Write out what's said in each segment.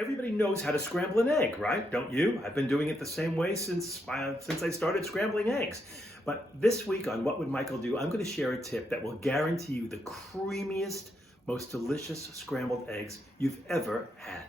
Everybody knows how to scramble an egg, right? Don't you? I've been doing it the same way since I started scrambling eggs. But this week on What Would Michael Do, I'm going to share a tip that will guarantee you the creamiest, most delicious scrambled eggs you've ever had.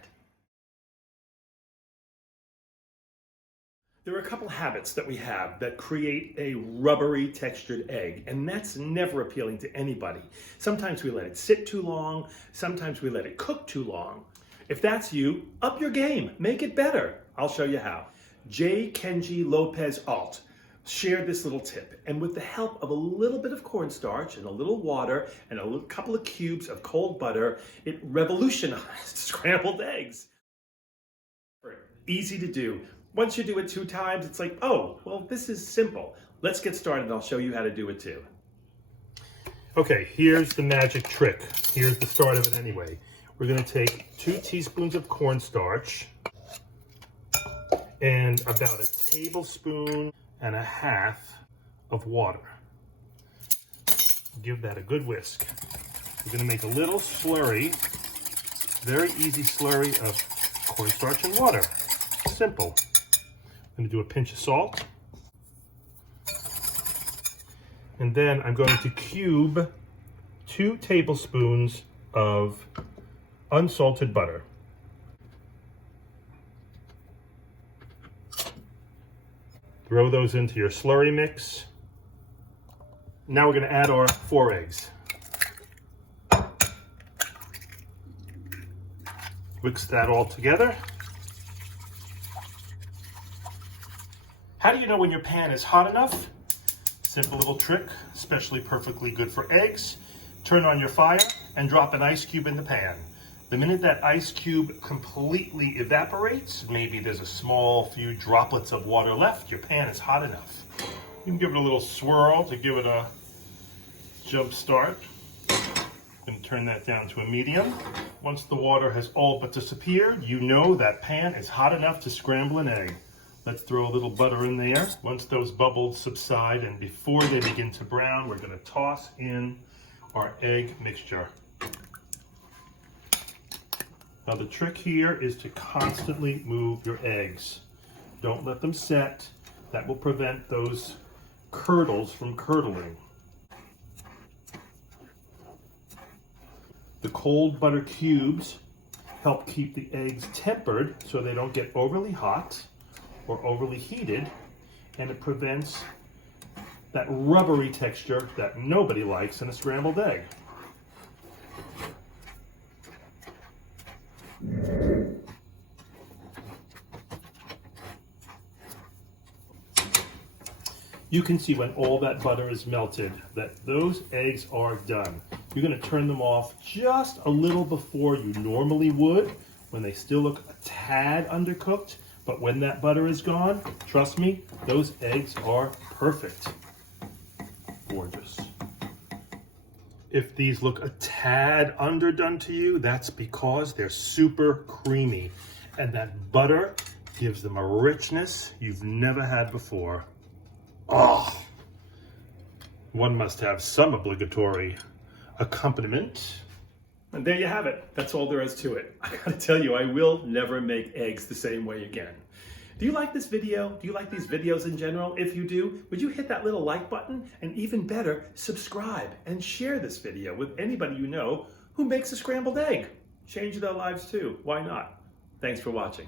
There are a couple habits that we have that create a rubbery textured egg, and that's never appealing to anybody. Sometimes we let it sit too long, sometimes we let it cook too long. If that's you, up your game, make it better. I'll show you how. J. Kenji Lopez Alt shared this little tip, and with the help of a little bit of cornstarch and a little water and a couple of cubes of cold butter, it revolutionized scrambled eggs. Easy to do. Once you do it 2 times, it's like, oh, well, this is simple. Let's get started and I'll show you how to do it too. Okay, here's the magic trick. Here's the start of it anyway. We're gonna take 2 teaspoons of cornstarch and about 1.5 tablespoons of water. Give that a good whisk. We're gonna make a little slurry, very easy slurry of cornstarch and water. Simple. I'm going to do a pinch of salt. And then I'm going to cube 2 tablespoons of unsalted butter. Throw those into your slurry mix. Now we're going to add our 4 eggs. Mix that all together. How do you know when your pan is hot enough? Simple little trick, especially perfectly good for eggs. Turn on your fire and drop an ice cube in the pan. The minute that ice cube completely evaporates, maybe there's a small few droplets of water left, your pan is hot enough. You can give it a little swirl to give it a jump start. I'm going to turn that down to a medium. Once the water has all but disappeared, you know that pan is hot enough to scramble an egg. Let's throw a little butter in there. Once those bubbles subside and before they begin to brown, we're going to toss in our egg mixture. Now the trick here is to constantly move your eggs. Don't let them set. That will prevent those curdles from curdling. The cold butter cubes help keep the eggs tempered so they don't get overly hot or overly heated, and it prevents that rubbery texture that nobody likes in a scrambled egg. You can see when all that butter is melted that those eggs are done. You're going to turn them off just a little before you normally would, when they still look a tad undercooked. But when that butter is gone, trust me, those eggs are perfect. Gorgeous. If these look a tad underdone to you, that's because they're super creamy. And that butter gives them a richness you've never had before. Oh, one must have some obligatory accompaniment. And there you have it. That's all there is to it. I gotta tell you, I will never make eggs the same way again. Do you like this video? Do you like these videos in general? If you do, would you hit that little like button? And even better, subscribe and share this video with anybody you know who makes a scrambled egg. Change their lives too. Why not? Thanks for watching.